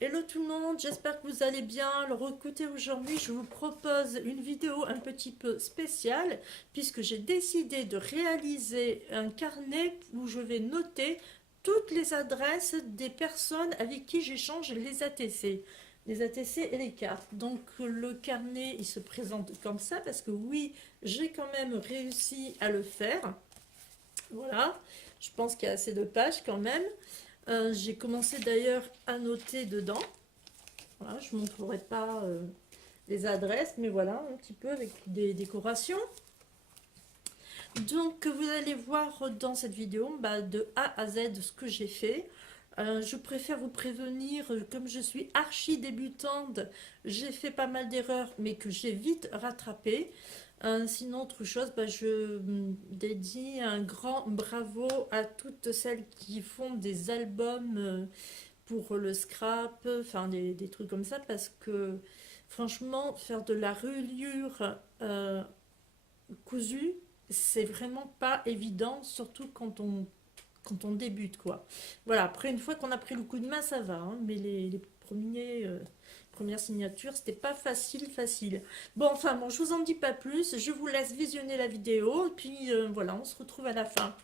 Hello tout le monde, j'espère que vous allez bien. Alors écoutez, aujourd'hui je vous propose une vidéo un petit peu spéciale puisque j'ai décidé de réaliser un carnet où je vais noter toutes les adresses des personnes avec qui j'échange les ATC et les cartes. Donc le carnet il se présente comme ça parce que oui, j'ai quand même réussi à le faire. Voilà, je pense qu'il y a assez de pages quand même. J'ai commencé d'ailleurs à noter dedans. Voilà, je ne montrerai pas les adresses, mais voilà, un petit peu avec des décorations. Donc, vous allez voir dans cette vidéo de A à Z ce que j'ai fait. Je préfère vous prévenir, comme je suis archi débutante, j'ai fait pas mal d'erreurs, mais que j'ai vite rattrapé. Sinon, autre chose, je dédie un grand bravo à toutes celles qui font des albums pour le scrap, enfin des trucs comme ça, parce que franchement, faire de la reliure cousue, c'est vraiment pas évident, surtout quand on débute, quoi. Voilà, après, une fois qu'on a pris le coup de main, ça va, hein, mais les premières signatures, c'était pas facile. Bon, enfin, bon, je vous en dis pas plus, je vous laisse visionner la vidéo, et puis voilà, on se retrouve à la fin.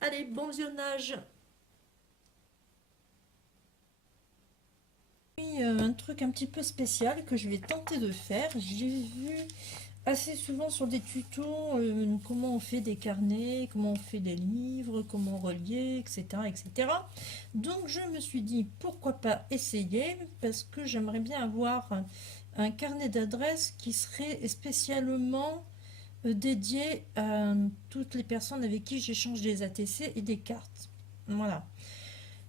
Allez, bon visionnage. Un truc un petit peu spécial que je vais tenter de faire. J'ai vu assez souvent sur des tutos comment on fait des carnets, comment on fait des livres, comment relier, etc., etc. Donc je me suis dit pourquoi pas essayer parce que j'aimerais bien avoir un carnet d'adresses qui serait spécialement dédié à toutes les personnes avec qui j'échange des ATC et des cartes. Voilà.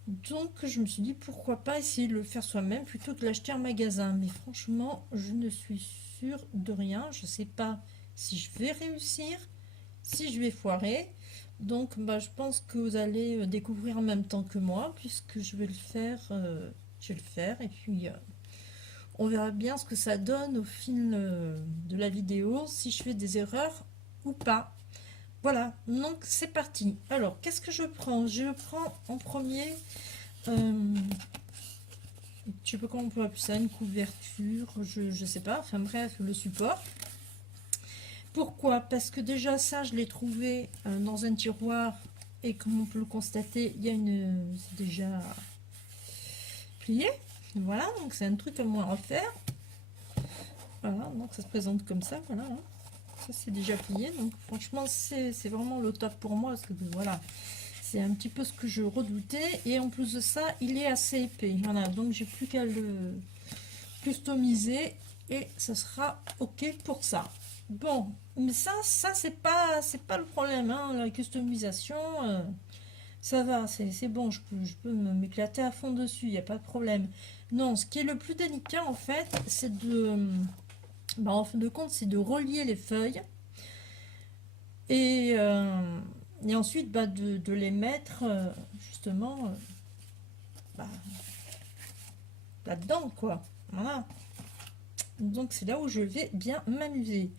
Donc je me suis dit pourquoi pas essayer de le faire soi-même plutôt que l'acheter en magasin. Mais franchement, je ne suis sûre de rien. Je ne sais pas si je vais réussir, si je vais foirer. Donc je pense que vous allez découvrir en même temps que moi puisque je vais le faire. Je vais le faire et puis on verra bien ce que ça donne au fil de la vidéo, si je fais des erreurs ou pas. Voilà, donc c'est parti. Alors, qu'est-ce que je prends? Je prends en premier, euh, je sais pas comment on peut appeler ça, une couverture, je sais pas, enfin bref, le support. Pourquoi? Parce que déjà ça, je l'ai trouvé dans un tiroir et comme on peut le constater, il y a c'est déjà plié. Voilà, donc c'est un truc à moi à refaire. Voilà, donc ça se présente comme ça, voilà. Hein. Ça c'est déjà plié, donc franchement c'est vraiment le top pour moi parce que voilà. C'est un petit peu ce que je redoutais. Et en plus de ça, il est assez épais. Voilà, donc j'ai plus qu'à le customiser et ça sera ok pour ça. Bon, mais ça c'est pas le problème. Hein. La customisation, ça va, c'est bon. Je peux m'éclater à fond dessus. Il n'y a pas de problème. Non, ce qui est le plus délicat en fait, c'est en fin de compte, c'est de relier les feuilles et, euh, et ensuite de les mettre justement bah, là-dedans, quoi. Voilà. Donc c'est là où je vais bien m'amuser.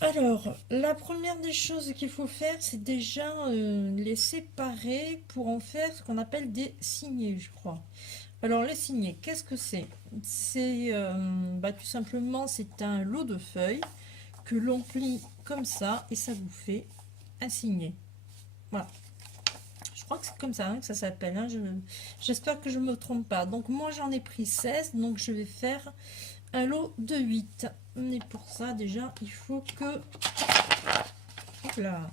Alors, la première des choses qu'il faut faire, c'est déjà les séparer pour en faire ce qu'on appelle des signets, je crois. Alors, les signets, qu'est-ce que c'est? C'est tout simplement, c'est un lot de feuilles que l'on plie comme ça et ça vous fait un signet. Voilà. Je crois que c'est comme ça hein, que ça s'appelle. Hein. J'espère que je ne me trompe pas. Donc moi j'en ai pris 16. Donc je vais faire un lot de 8. Et pour ça déjà il faut que, là,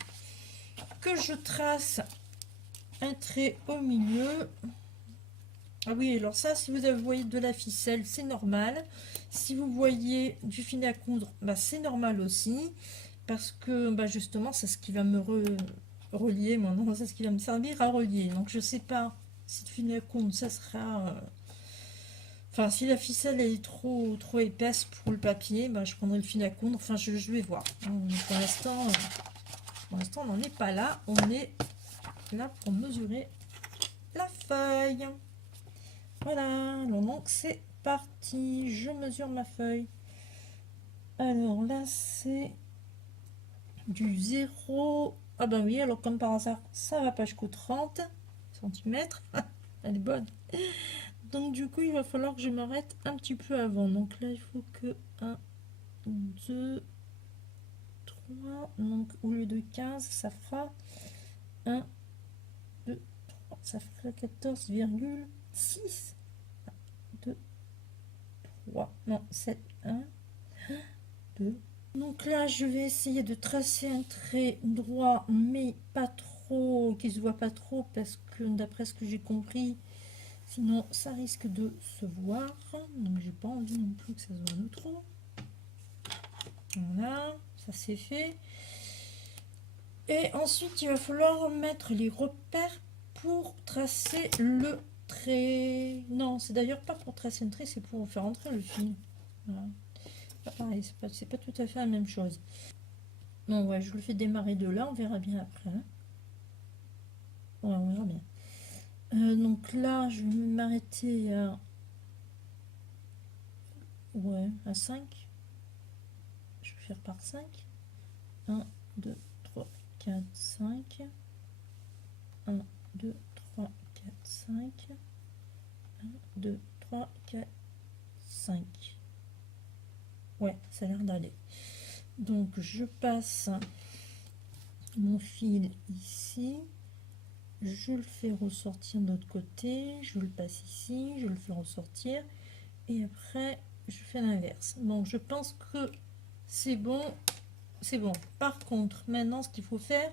que je trace un trait au milieu. Ah oui, alors ça, si vous voyez de la ficelle, c'est normal. Si vous voyez du fil à coudre, c'est normal aussi. Parce que justement, c'est ce qui va me relier. Maintenant, c'est ce qui va me servir à relier. Donc, je sais pas si le fil à coudre, ça sera. Enfin, si la ficelle est trop épaisse pour le papier, je prendrai le fil à coudre. Enfin, je vais voir. Pour l'instant, on n'en est pas là. On est là pour mesurer la feuille. Voilà, donc c'est parti. Je mesure ma feuille. Alors là, c'est du 0. Ah ben oui, alors comme par hasard, ça va pas jusqu'au 30 cm. Elle est bonne. Donc du coup, il va falloir que je m'arrête un petit peu avant. Donc là, il faut que 1, 2, 3. Donc au lieu de 15, ça fera 1, 2, 3. Ça fera 14,6. 2, 3. Non, 7, 1, 2. Donc là, je vais essayer de tracer un trait droit, mais pas trop, qui se voit pas trop, parce que d'après ce que j'ai compris, sinon ça risque de se voir. Donc j'ai pas envie non plus que ça se voit de trop. Voilà, ça c'est fait. Et ensuite, il va falloir mettre les repères pour tracer le trait. Non, c'est d'ailleurs pas pour tracer un trait, c'est pour faire entrer le fil. Voilà. Pas pareil, c'est pas tout à fait la même chose. Bon, ouais, je le fais démarrer de là, on verra bien après. Hein. Ouais, on verra bien. Donc là, je vais m'arrêter à... Ouais, à 5. Je vais faire par 5. 1, 2, 3, 4, 5. 1, 2, 3, 4, 5. 1, 2, 3, 4, 5. Ouais, ça a l'air d'aller. Donc, je passe mon fil ici. Je le fais ressortir de l'autre côté. Je le passe ici. Je le fais ressortir. Et après, je fais l'inverse. Donc, je pense que c'est bon. C'est bon. Par contre, maintenant, ce qu'il faut faire,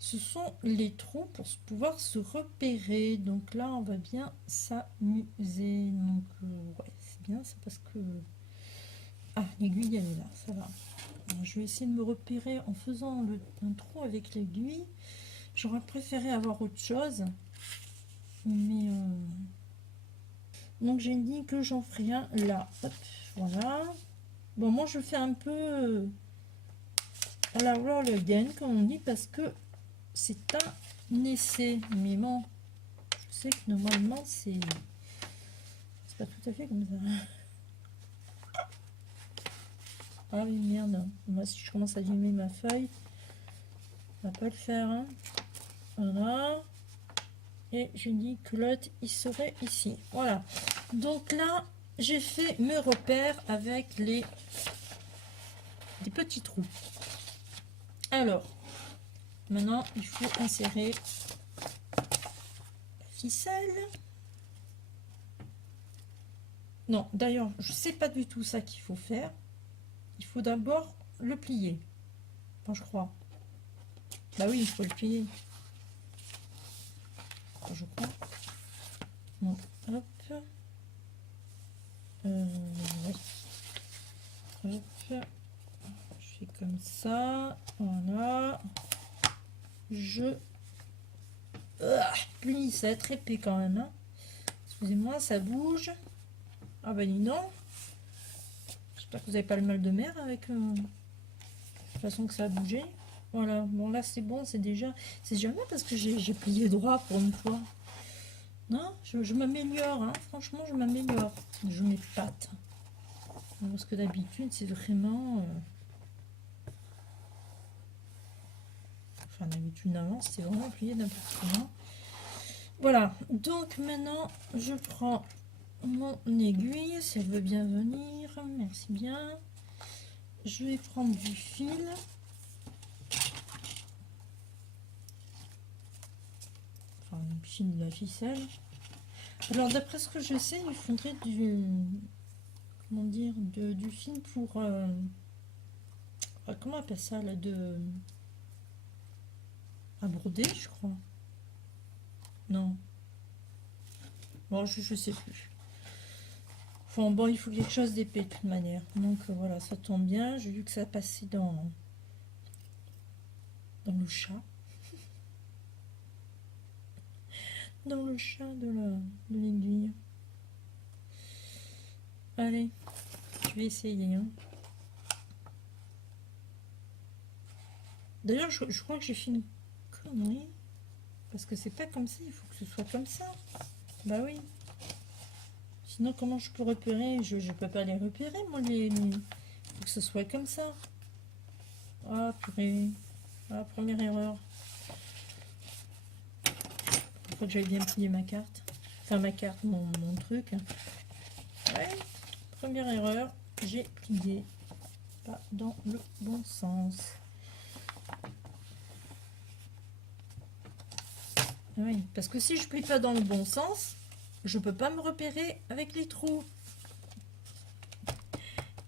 ce sont les trous pour pouvoir se repérer. Donc là, on va bien s'amuser. Donc, ouais, c'est bien. C'est parce que... Ah, l'aiguille, elle est là. Ça va. Alors, je vais essayer de me repérer en faisant un trou avec l'aiguille. J'aurais préféré avoir autre chose. Mais... Donc, j'ai dit que j'en ferai un là. Hop, voilà. Bon, moi, je fais un peu... à la roll again, comme on dit, parce que c'est un essai. Mais bon, je sais que normalement, c'est pas tout à fait comme ça. Ah oui, merde. Moi, si je commence à abîmer ma feuille, ça va pas le faire. Hein. Voilà. Et je dis que l'autre, il serait ici. Voilà. Donc là, j'ai fait mes repères avec des petits trous. Alors, maintenant, il faut insérer la ficelle. Non, d'ailleurs, je sais pas du tout ça qu'il faut faire. Il faut d'abord le plier. Enfin, je crois. Bah oui, il faut le plier. Enfin, je crois. Donc, hop. Oui. Hop. Je fais comme ça. Voilà. Je plie. Ça va être épais quand même. Hein. Excusez-moi, ça bouge. Ah bah dis non. J'espère que vous n'avez pas le mal de mer avec la façon que ça a bougé. Voilà, bon là c'est bon, c'est déjà bien parce que j'ai plié droit pour une fois. Non, je m'améliore, hein. Franchement je m'améliore. Je m'épate. Parce que d'habitude c'est vraiment... Enfin d'habitude d'avant c'était vraiment plié n'importe comment. Voilà, donc maintenant je prends mon aiguille, si elle veut bien venir, merci bien. Je vais prendre du fil. Enfin, le fil de la ficelle. Alors, d'après ce que je sais, il faudrait comment dire, du fil pour... comment on appelle ça, là, à broder, je crois. Non. Bon, je sais plus. Enfin, bon, il faut quelque chose d'épais de toute manière. Donc, voilà, ça tombe bien. J'ai vu que ça passait dans le chat. Dans le chat de l'aiguille. Allez, je vais essayer. Hein. D'ailleurs, je crois que j'ai fait une connerie. Parce que c'est pas comme ça, il faut que ce soit comme ça. Bah oui. Sinon, comment je peux repérer? Je peux pas les repérer, moi, il faut que ce soit comme ça. Ah, purée. Ah, première erreur. Il faut que j'aille bien plier ma carte. Enfin, ma carte, mon truc. Ouais, première erreur, j'ai plié pas dans le bon sens. Oui, parce que si je plie pas dans le bon sens, je peux pas me repérer avec les trous.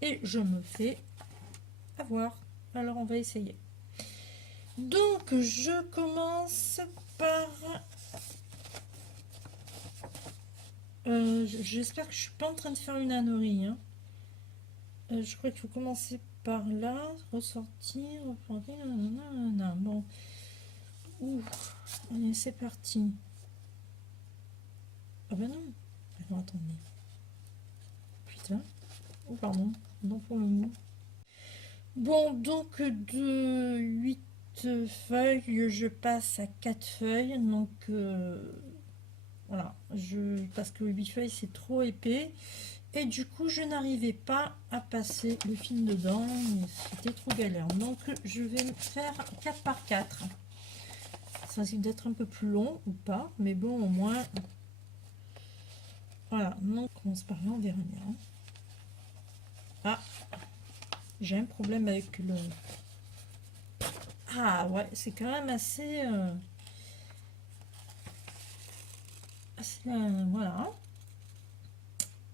Et je me fais avoir. Alors, on va essayer. Donc, je commence par... j'espère que je suis pas en train de faire une ânerie. Hein. Je crois qu'il faut commencer par là, ressortir, reporter, nanana. Bon. Ouh. Allez, c'est parti. Ah ben non. Alors, attendez. Putain. Oh, pardon. Non pour le mot. Bon, donc de 8 feuilles, je passe à 4 feuilles. Donc, voilà. Parce que 8 feuilles, c'est trop épais. Et du coup, je n'arrivais pas à passer le fil dedans. C'était trop galère. Donc, je vais faire 4 par 4. Ça risque d'être un peu plus long ou pas. Mais bon, au moins... Voilà. Donc, on commence par là, on verra bien. Ah, j'ai un problème avec le... Ah ouais, c'est quand même assez... voilà.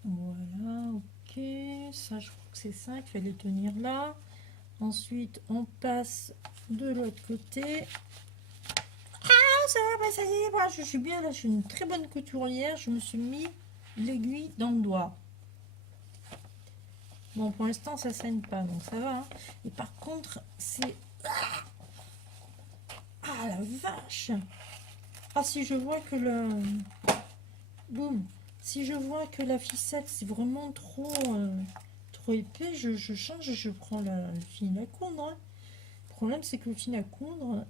Voilà, ok. Ça, je crois que c'est ça qu'il fallait tenir là. Ensuite, on passe de l'autre côté. Ah, ça y est, voilà, je suis bien là. Je suis une très bonne couturière. Je me suis mis l'aiguille dans le doigt. Bon, pour l'instant, ça saigne pas, donc ça va. Hein. Et par contre, c'est... Ah, la vache! Ah, si je vois que le... Boum! Si je vois que la ficelle, c'est vraiment trop épais, je change et je prends le fil à coudre. Hein. Le problème, c'est que le fil à coudre,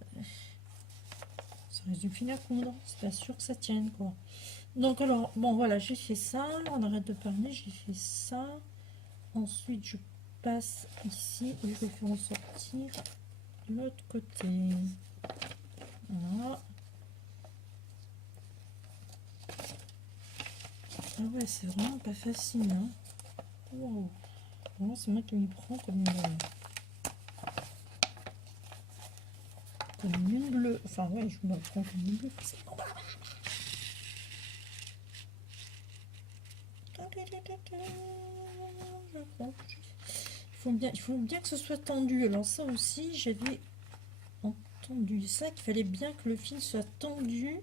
ça reste du fil à coudre. C'est pas sûr que ça tienne, quoi. Donc, alors, bon, voilà, j'ai fait ça. On arrête de parler, j'ai fait ça. Ensuite, je passe ici et je vais faire ressortir l'autre côté. Voilà. Ah ouais, c'est vraiment pas facile. Hein. Wow. Vraiment, c'est moi qui m'y prends comme une bleue. Enfin, ouais, je me prends comme une bleue. Il faut bien que ce soit tendu. Alors ça aussi, j'avais entendu ça, qu'il fallait bien que le fil soit tendu.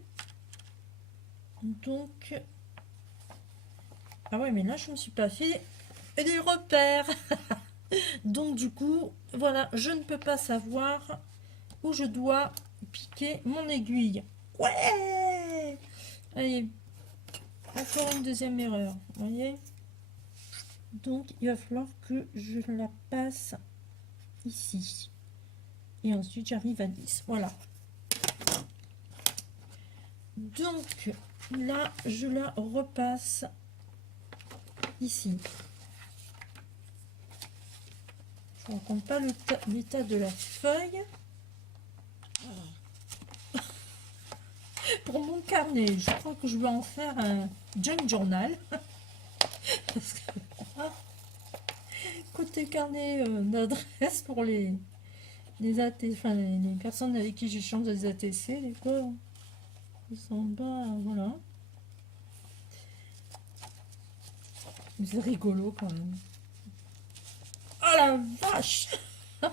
Donc... Ah ouais, mais là, je ne me suis pas fait des repères. Donc, du coup, voilà, je ne peux pas savoir où je dois piquer mon aiguille. Ouais! Allez, encore une deuxième erreur, vous voyez? Donc, il va falloir que je la passe ici. Et ensuite, j'arrive à 10. Voilà. Donc, là, je la repasse ici. Je ne raconte pas l'état de la feuille. Pour mon carnet, je crois que je vais en faire un junk journal. Parce que, côté carnet d'adresse pour les ATC, enfin, les personnes avec qui j'échange des ATC, les quoi. Ils sont bas, voilà. C'est rigolo quand même. Oh la vache! Ah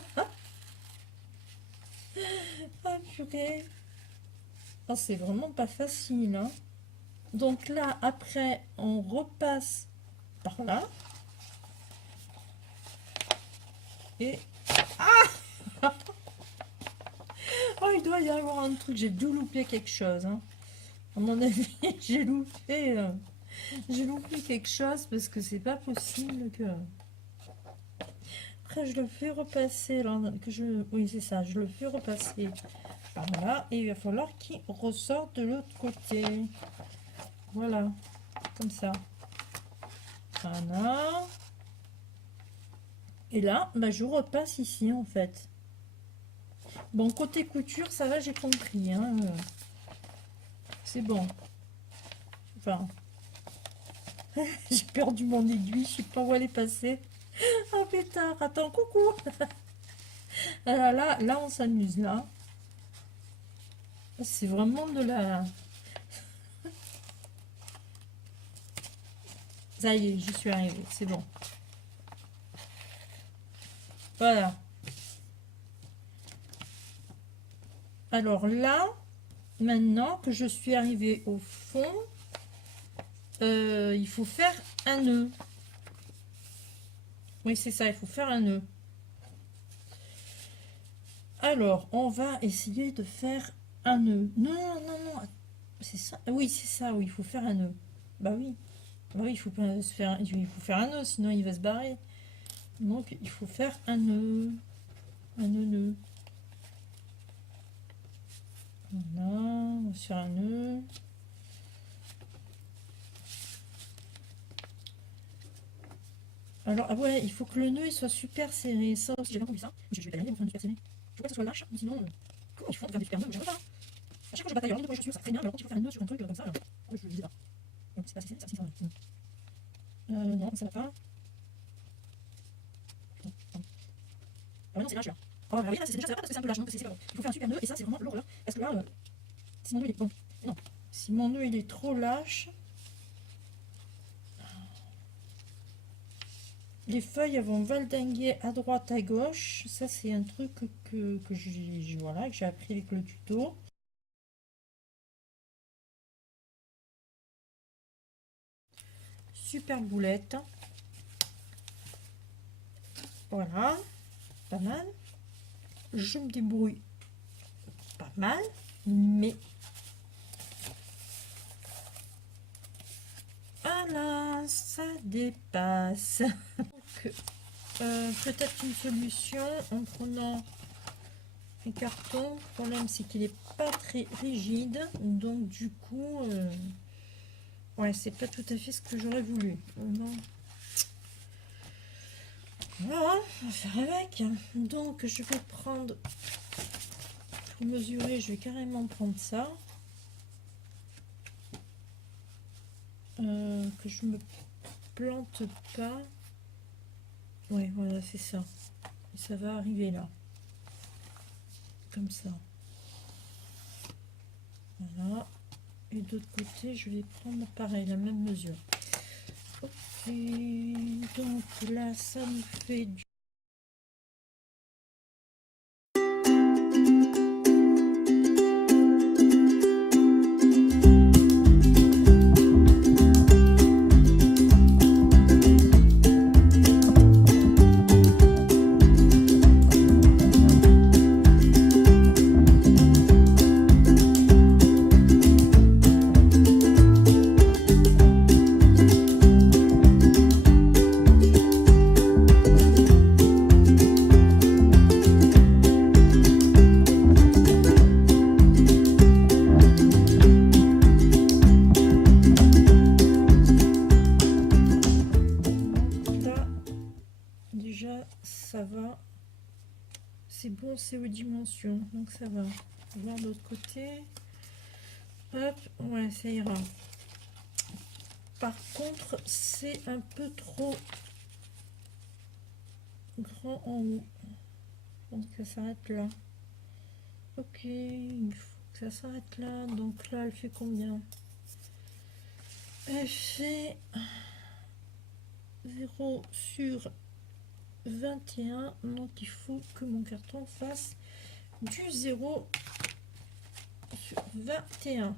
purée! Oh, c'est vraiment pas facile, hein. Donc là, après, on repasse par là. Et... Ah! Oh, il doit y avoir un truc. J'ai dû louper quelque chose, hein. À mon avis, j'ai loupé quelque chose parce que c'est pas possible que... Après, je le fais repasser. Là, oui, c'est ça. Je le fais repasser par là. Et il va falloir qu'il ressorte de l'autre côté. Voilà. Comme ça. Voilà. Et là, bah, je repasse ici, en fait. Bon, côté couture, ça va, j'ai compris. Hein. C'est bon. Enfin, j'ai perdu mon aiguille, je sais pas où elle est passée. Oh pétard, attends, coucou. Alors là, on s'amuse, là. C'est vraiment de la... Ça y est, j'y suis arrivée, c'est bon. Voilà. Alors là, maintenant que je suis arrivée au fond, il faut faire un nœud. Oui, c'est ça, il faut faire un nœud. Alors, on va essayer de faire un nœud. Non, non, non, c'est ça. Oui, c'est ça, oui, il faut faire un nœud. Bah oui. Bah oui, il faut faire un nœud, sinon il va se barrer. Donc, il faut faire un nœud. Un nœud. Voilà, on va faire un nœud. Alors, ah ouais, il faut que le nœud il soit super serré. Ça aussi, j'ai pas compris ça. Je vais tailler, enfin, super serré. Je veux pas que ce soit lâche, sinon, comment ils font faire des super nœuds? Je sais pas. À chaque fois, je bataille, alors de quoi je suis, ça très bien, mais alors quand il faut faire un nœud sur un truc comme ça, alors, je disais pas. Non, c'est pas assez, ça va. Non, ça va pas. Ah ouais, non, c'est lâche là. Oh, bah oui, là, c'est déjà, ça va pas parce que c'est un peu lâche, non, c'est pas bon. Il faut faire un super nœud, et ça, c'est vraiment l'horreur. Parce que là, si mon nœud il est bon, non. Si mon nœud il est trop lâche, les feuilles elles vont valdinguer à droite à gauche. Ça c'est un truc que j'ai appris avec le tuto. Super boulette. Voilà, pas mal. Je me débrouille pas mal, mais voilà, ça dépasse. Donc, peut-être une solution en prenant un carton. Le problème c'est qu'il n'est pas très rigide, donc du coup ouais, c'est pas tout à fait ce que j'aurais voulu. Non. Voilà, on va faire avec. Donc je vais prendre, pour mesurer, je vais carrément prendre ça, que je me plante pas. Ouais, voilà, c'est ça. Et ça va arriver là, comme ça. Voilà. Et d'autre côté, je vais prendre pareil, la même mesure. Ok, donc là, ça me fait du... Ça va, c'est bon, c'est aux dimensions, donc ça va. Voir de l'autre côté, hop, ouais, ça ira. Par contre, c'est un peu trop grand en haut. Je pense que ça s'arrête là. Ok, il faut que ça s'arrête là. Donc là, elle fait combien? Elle fait 0 sur 21, donc il faut que mon carton fasse du 0 sur 21.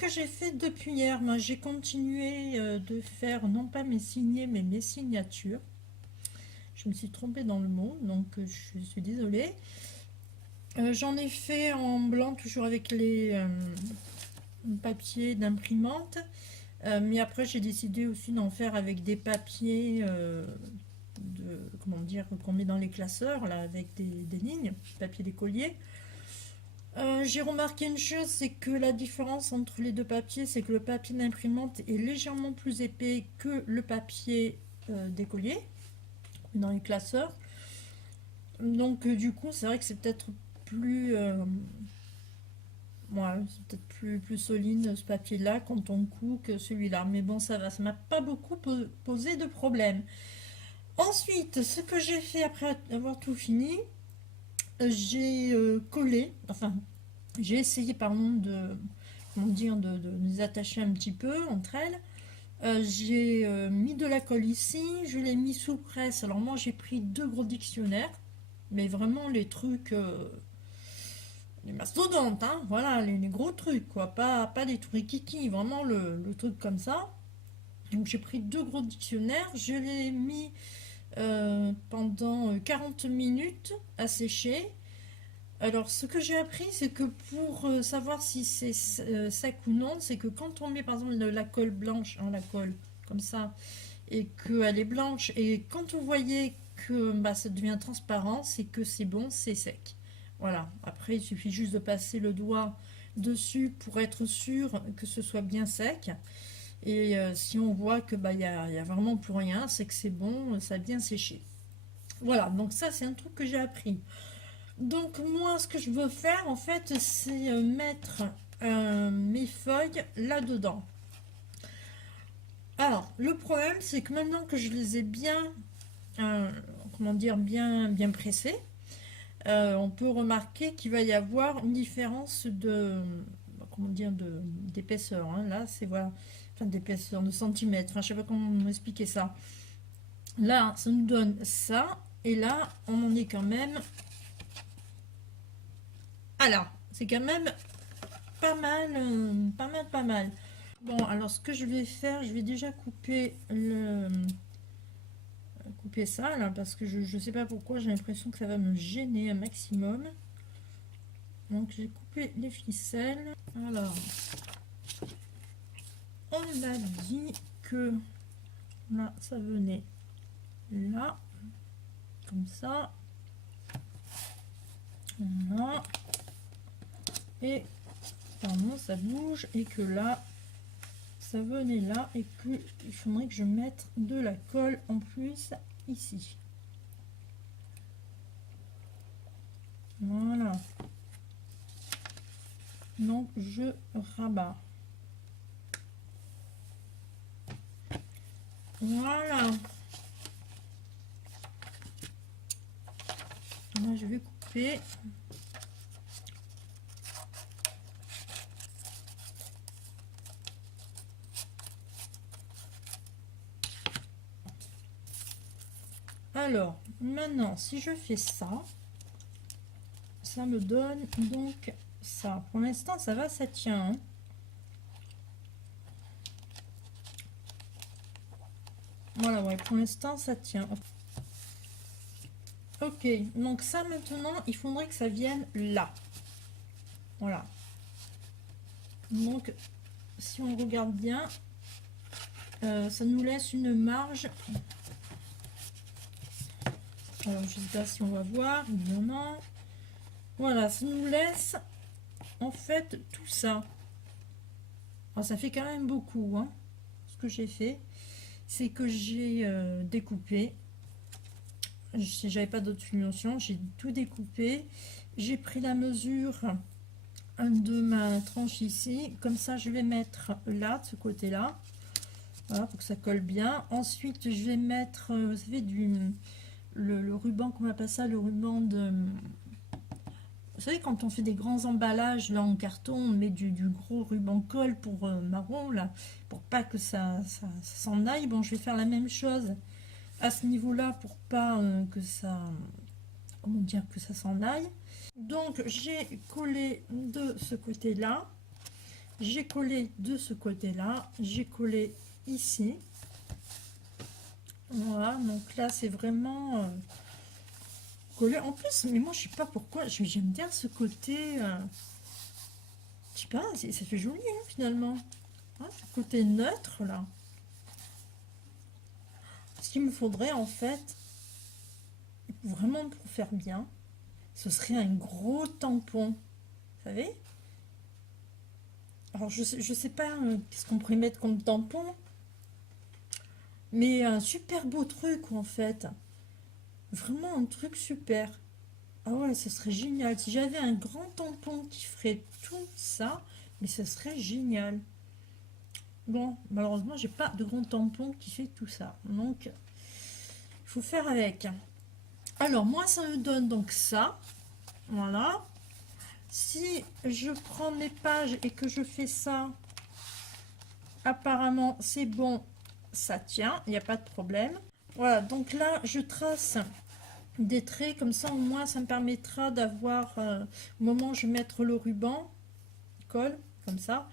que j'ai fait depuis hier, moi, j'ai continué de faire non pas mes signés mais mes signatures. Je me suis trompée dans le mot, donc je suis désolée. J'en ai fait en blanc, toujours avec les papiers d'imprimante. Mais après, j'ai décidé aussi d'en faire avec des papiers comment dire, qu'on met dans les classeurs, là, avec des lignes, papier d'écolier. J'ai remarqué une chose, c'est que la différence entre les deux papiers, c'est que le papier d'imprimante est légèrement plus épais que le papier d'écolier dans les classeurs. Donc du coup, c'est vrai que c'est peut-être plus, ouais, c'est peut-être plus solide ce papier-là quand on coud que celui-là. Mais bon, ça va, ça m'a pas beaucoup posé de problème. Ensuite, ce que j'ai fait après avoir tout fini, j'ai collé, enfin, j'ai essayé, pardon, comment dire, de les attacher un petit peu entre elles. J'ai mis de la colle ici, je l'ai mis sous presse. Alors moi, j'ai pris 2 gros dictionnaires, mais vraiment les trucs, les mastodontes, hein, voilà, les gros trucs, quoi, pas les trucs kiki, vraiment le truc comme ça. Donc j'ai pris 2 gros dictionnaires, je l'ai mis pendant 40 minutes à sécher. Alors, ce que j'ai appris, c'est que pour savoir si c'est sec ou non, c'est que quand on met par exemple la colle blanche, hein, la colle comme ça, et qu'elle est blanche, et quand vous voyez que bah, ça devient transparent, c'est que c'est bon, c'est sec. Voilà. Après, il suffit juste de passer le doigt dessus pour être sûr que ce soit bien sec. Et si on voit que bah, y a vraiment plus rien, c'est que c'est bon, ça a bien séché. Voilà. Donc ça, c'est un truc que j'ai appris. Donc moi, ce que je veux faire, en fait, c'est mettre mes feuilles là-dedans. Alors, le problème, c'est que maintenant que je les ai bien, comment dire, bien pressées, on peut remarquer qu'il va y avoir une différence de, comment dire, d'épaisseur. Hein. Là, c'est voilà, enfin d'épaisseur, de centimètres. Hein, je sais pas comment expliquer ça. Là, ça nous donne ça, et là, on en est quand même. Alors, c'est quand même pas mal, pas mal. Bon, alors ce que je vais faire, je vais déjà couper ça là, parce que je sais pas pourquoi, j'ai l'impression que ça va me gêner un maximum. Donc j'ai coupé les ficelles. Alors, on a dit que là, ça venait là, comme ça. Voilà. Et, pardon, ça bouge, et que là, ça venait là, et qu'il faudrait que je mette de la colle en plus ici. Voilà. Donc je rabats. Voilà. Là je vais couper. Alors, maintenant, si je fais ça, ça me donne donc ça. Pour l'instant, ça va, ça tient. Hein. Voilà, ouais, pour l'instant, ça tient. Ok, donc ça, maintenant, il faudrait que ça vienne là. Voilà. Donc, si on regarde bien, ça nous laisse une marge. Alors, je ne sais pas si on va voir, évidemment. Voilà, ça nous laisse en fait tout ça. Alors, ça fait quand même beaucoup. Hein. Ce que j'ai fait, c'est que j'ai découpé. Si j'avais pas d'autre notion, j'ai tout découpé. J'ai pris la mesure de ma tranche ici. Comme ça, je vais mettre là, de ce côté-là. Voilà, pour que ça colle bien. Ensuite, je vais mettre, vous savez, le ruban, qu'on appelle ça, le ruban de... Vous savez, quand on fait des grands emballages là en carton, on met du gros ruban colle pour marron, là, pour pas que ça s'en aille. Bon, je vais faire la même chose à ce niveau-là pour pas que ça... Comment dire, que ça s'en aille. Donc, j'ai collé de ce côté-là. J'ai collé de ce côté-là, j'ai collé ici. Voilà, donc là c'est vraiment collé. En plus, mais moi je sais pas pourquoi, j'aime bien ce côté. Je sais pas, ça fait joli hein, finalement. Hein, ce côté neutre là. Ce qu'il me faudrait en fait, vraiment pour faire bien, ce serait un gros tampon. Vous savez? Alors je sais pas qu'est-ce qu'on pourrait mettre comme tampon, mais un super beau truc en fait. Vraiment un truc super. Ah ouais, ce serait génial. Si j'avais un grand tampon qui ferait tout ça, mais ce serait génial. Bon, malheureusement, j'ai pas de grand tampon qui fait tout ça. Donc, il faut faire avec. Alors, moi, ça me donne donc ça. Voilà. Si je prends mes pages et que je fais ça, apparemment, c'est bon, ça tient. Il n'y a pas de problème. Voilà, donc là, je trace des traits. Comme ça, au moins, ça me permettra d'avoir, au moment où je vais mettre le ruban, colle, comme ça.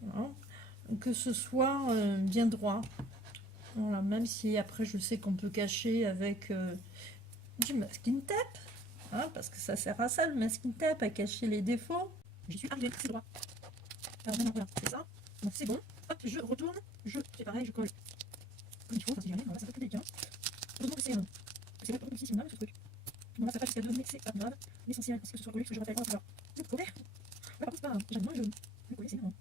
Voilà. Que ce soit bien droit. Voilà, même si après je sais qu'on peut cacher avec du masking tape, hein, parce que ça sert à ça le masking tape, à cacher les défauts. J'y suis arrivée, c'est droit. Alors maintenant voilà, c'est ça. Donc c'est bon. Hop, je retourne, je fais pareil, je colle. Comme il faut, ça c'est jamais, voilà, ça fait plus délicat. Heureusement que c'est vraiment difficile ce truc. Bon là ça passe jusqu'à 2, mais c'est pas grave. L'essentiel c'est que ce soit collé, parce que je rappelle pas alors. Le coller. Là par contre c'est pas grave, j'aime moins le jaune. Le coller c'est énorme.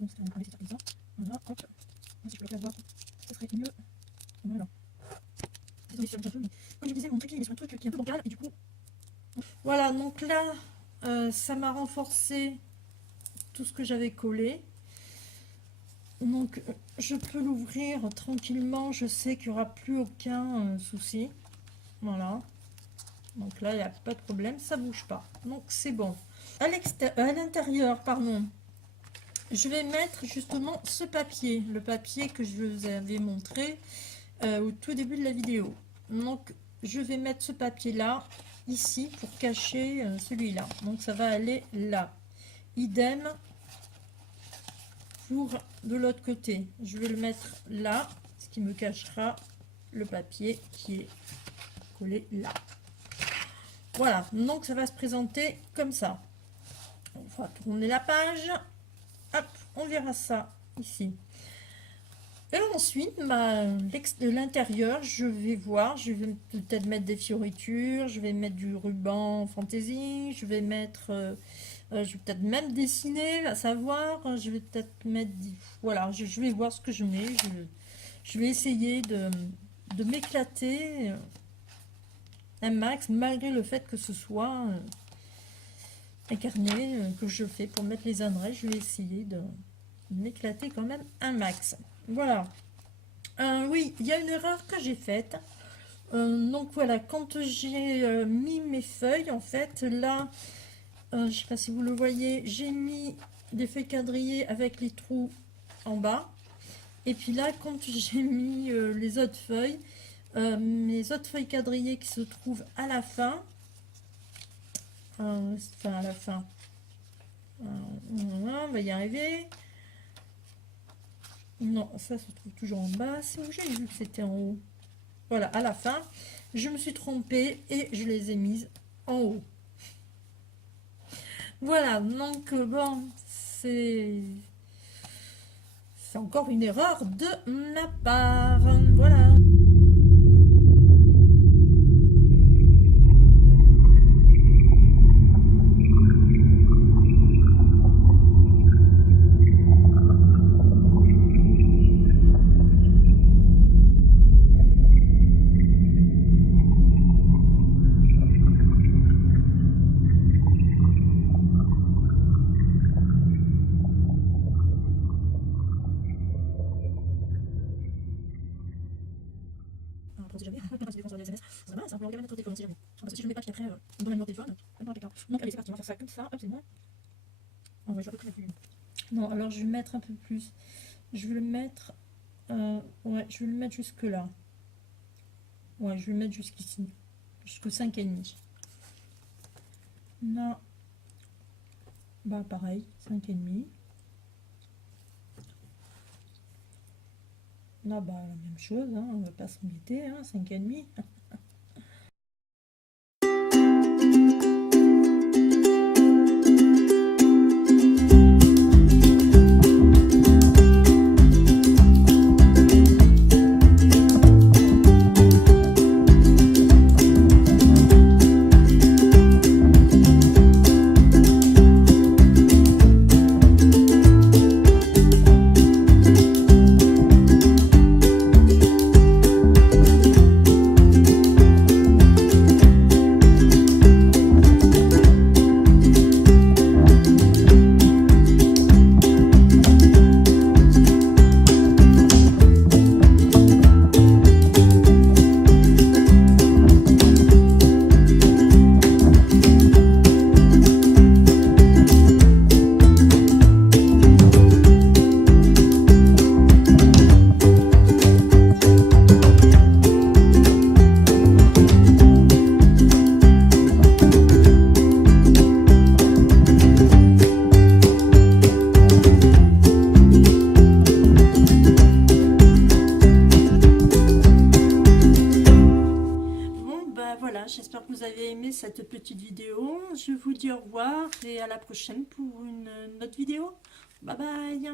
Donc c'est un investisseur comme ça. Voilà, hop. Si je peux le faire voir, ce serait mieux. Voilà. Désolé si un peu, mais comme je vous disais, mon truc il est sur un truc qui est un peu bancal et du coup. Voilà, donc là, ça m'a renforcé tout ce que j'avais collé. Donc je peux l'ouvrir tranquillement, je sais qu'il n'y aura plus aucun souci. Voilà. Donc là, il n'y a pas de problème, ça bouge pas. Donc c'est bon. À l'intérieur, pardon. Je vais mettre justement ce papier, le papier que je vous avais montré au tout début de la vidéo. Donc je vais mettre ce papier là, ici, pour cacher celui-là. Donc ça va aller là. Idem pour de l'autre côté. Je vais le mettre là, ce qui me cachera le papier qui est collé là. Voilà, donc ça va se présenter comme ça. On va tourner la page. Hop, on verra ça ici. Et ensuite, de l'intérieur, je vais voir, je vais peut-être mettre des fioritures, je vais mettre du ruban fantaisie, je vais mettre, je vais peut-être même dessiner, à savoir, je vais peut-être mettre, voilà, je vais voir ce que je mets, je vais essayer de m'éclater un max, malgré le fait que ce soit un carnet que je fais pour mettre les adresses, je vais essayer de m'éclater quand même un max. Voilà. Oui, il y a une erreur que j'ai faite. Donc voilà, quand j'ai mis mes feuilles, en fait, là, je ne sais pas si vous le voyez, j'ai mis des feuilles quadrillées avec les trous en bas. Et puis là, quand j'ai mis les autres feuilles, mes autres feuilles quadrillées qui se trouvent à la fin, enfin à la fin, on va y arriver. Non, ça se trouve toujours en bas. C'est où j'ai vu que c'était en haut. Voilà, à la fin, je me suis trompée et je les ai mises en haut. Voilà, donc bon, c'est encore une erreur de ma part. Voilà. Parce que si je ne mets pas, puis après, on donne un numéro de téléphone, donc allez, c'est parti, on va faire ça comme ça, hop, c'est bon. On va jouer à peu près plus. Non, alors je vais mettre un peu plus. Je vais le mettre, ouais, je vais le mettre jusque là. Ouais, je vais le mettre jusqu'ici, jusqu'au 5,5. Là, Bah pareil, 5,5. Là, bah la même chose, hein, on va pas s'embêter, hein, 5,5. Voilà, j'espère que vous avez aimé cette petite vidéo. Je vous dis au revoir et à la prochaine pour une autre vidéo. Bye bye.